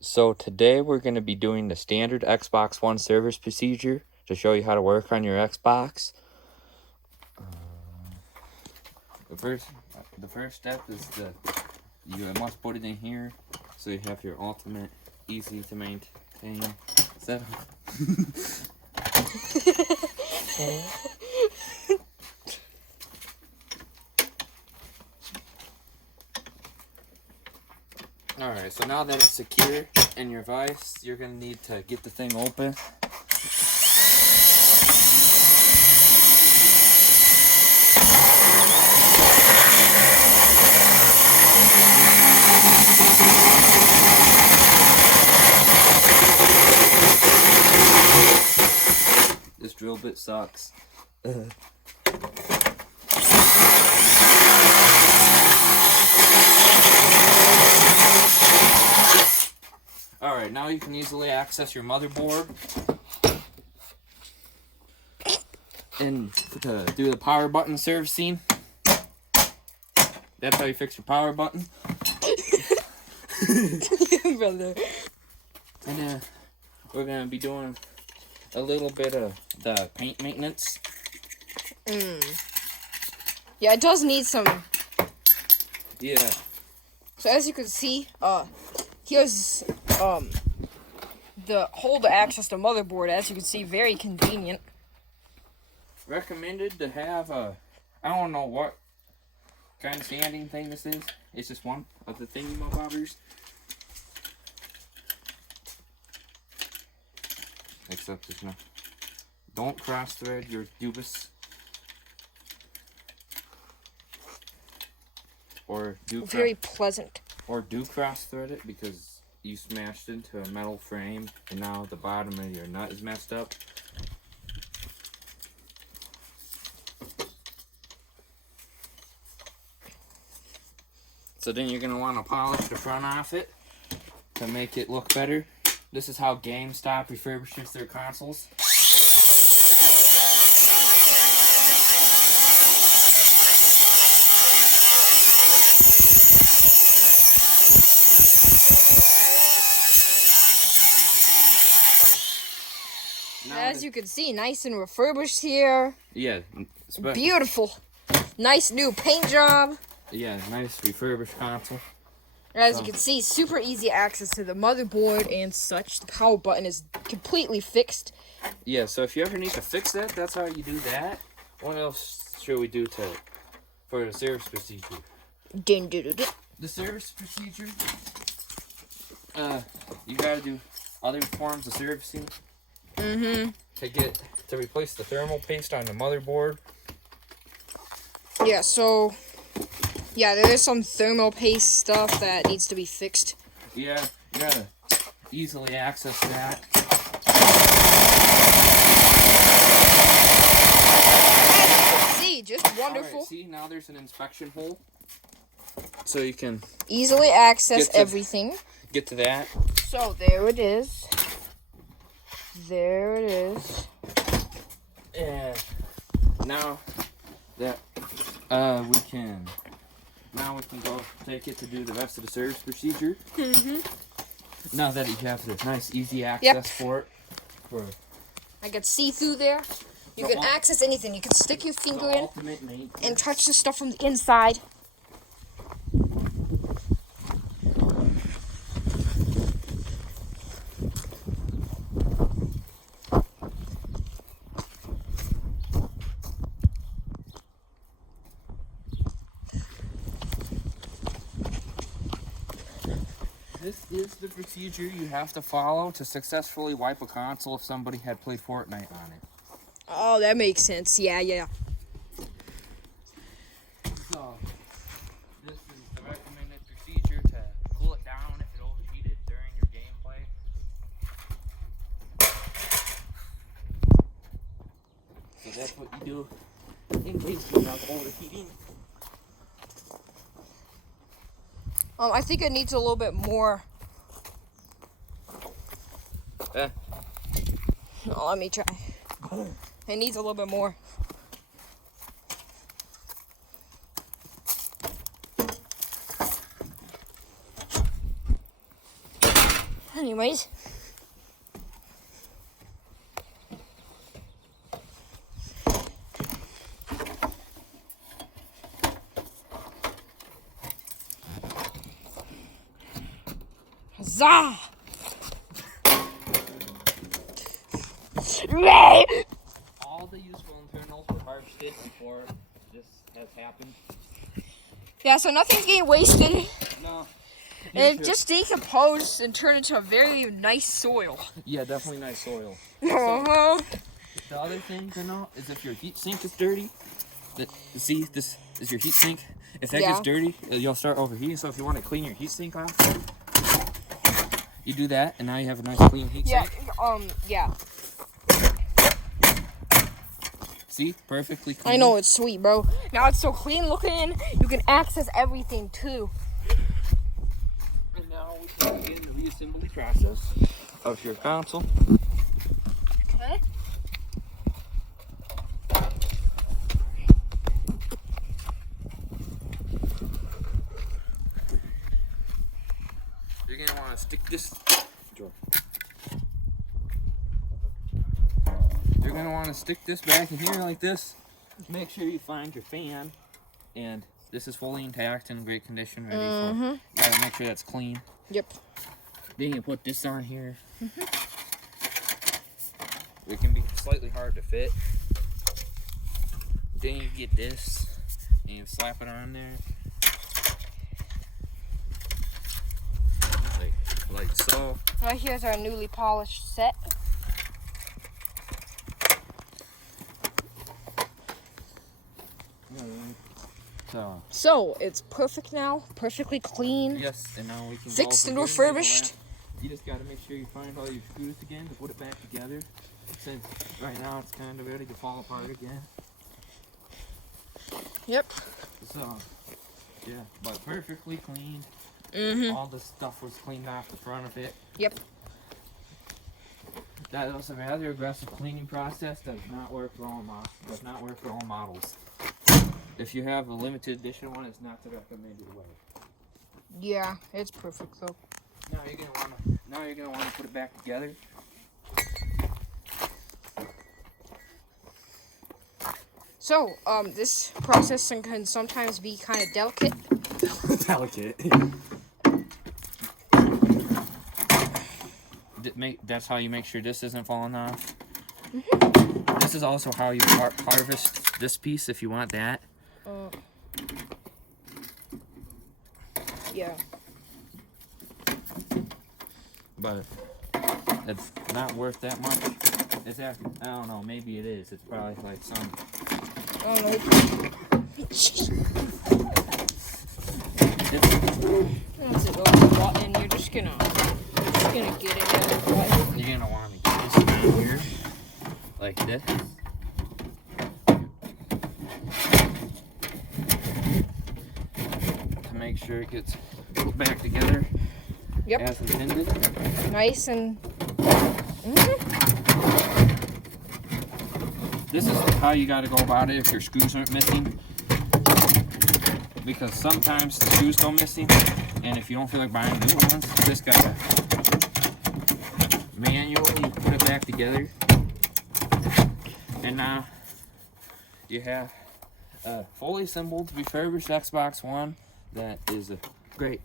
So today we're going to be doing the standard Xbox One service procedure to show you how to work on your Xbox. The first step is you must put it in here so you have your ultimate, easy to maintain setup. Alright, so now that it's secure in your vise, you're going to need to get the thing open. This drill bit sucks. Alright, now you can easily access your motherboard. And to do the power button servicing, that's how you fix your power button. Brother. And we're going to be doing a little bit of the paint maintenance. Yeah, it does need some. Yeah. So as you can see, here's the hole to access the motherboard. As you can see, very convenient. Recommended to have I don't know what kind of standing thing this is. It's just one of the thingy-mabobbers. Except there's no. Don't cross thread your dubus. Or do Very pleasant. Or do cross thread it because you smashed into a metal frame and now the bottom of your nut is messed up. So then you're going to want to polish the front off it to make it look better. This is how GameStop refurbishes their consoles. As you can see, nice and refurbished here. Yeah. Beautiful. Nice new paint job. Yeah, nice refurbished console. As you can see, super easy access to the motherboard and such. The power button is completely fixed. Yeah, so if you ever need to fix that, that's how you do that. What else should we do for the service procedure? The service procedure, you gotta do other forms of servicing. To replace the thermal paste on the motherboard. Yeah, so yeah, there is some thermal paste stuff that needs to be fixed. Yeah, you gotta easily access that. See, just wonderful. Alright, see, now there's an inspection hole. So you can easily access everything. Get to that. So there it is. There it is. And now that we can go take it to do the rest of the service procedure. Now that you have this nice easy access for it. I can see through there. You can access anything. You can stick your finger in and touch the stuff from the inside. This is the procedure you have to follow to successfully wipe a console if somebody had played Fortnite on it. Oh, that makes sense. Yeah. So, this is the recommended procedure to cool it down if it overheated during your gameplay. So that's what you do in case you're not overheating. I think it needs a little bit more. Oh, let me try. It needs a little bit more. Anyways. Huzzah! All the useful internals were harvested before this has happened. Yeah, so nothing's getting wasted. No. It just decomposed and turned into a very nice soil. Yeah, definitely nice soil. Uh-huh. The other thing to know is if your heat sink is dirty, see, this is your heat sink. If that gets dirty, you'll start overheating. So if you want to clean your heat sink off, you do that, and now you have a nice clean heat sink. Yeah. See, perfectly clean. I know, it's sweet, bro. Now it's so clean looking, you can access everything too. And now we can begin the reassembly process of your console. Okay. You're gonna want to stick this. You're gonna want to stick this back in here like this. Make sure you find your fan, and this is fully intact and in great condition, ready for. You gotta make sure that's clean. Yep. Then you put this on here. It can be slightly hard to fit. Then you get this, and you slap it on there. Like so. Right here's our newly polished set. So it's perfect now, perfectly clean. Yes, and now we can fixed go and over here refurbished. You just gotta make sure you find all your screws again to put it back together. Since right now it's kind of ready to fall apart again. Yep. So, yeah, but perfectly clean. All the stuff was cleaned off the front of it. Yep. That was a rather aggressive cleaning process. Does not work for all models. If you have a limited edition one, it's not the recommended way. Yeah, it's perfect though. Now you're gonna wanna put it back together. So, this process can sometimes be kind of delicate. Delicate. That's how you make sure this isn't falling off. This is also how you harvest this piece if you want that. Yeah. But it's not worth that much. It's I don't know, maybe it is. It's probably like some. I don't know. Once it goes the button, you're just gonna get it out. You're gonna want to get this down here, like this. To make sure it gets put back together. Yep. As intended. Nice and. This is how you got to go about it if your screws aren't missing. Because sometimes the screws go missing, and if you don't feel like buying new ones, you just gotta manually put it back together. And now you have a fully assembled refurbished Xbox One that is a great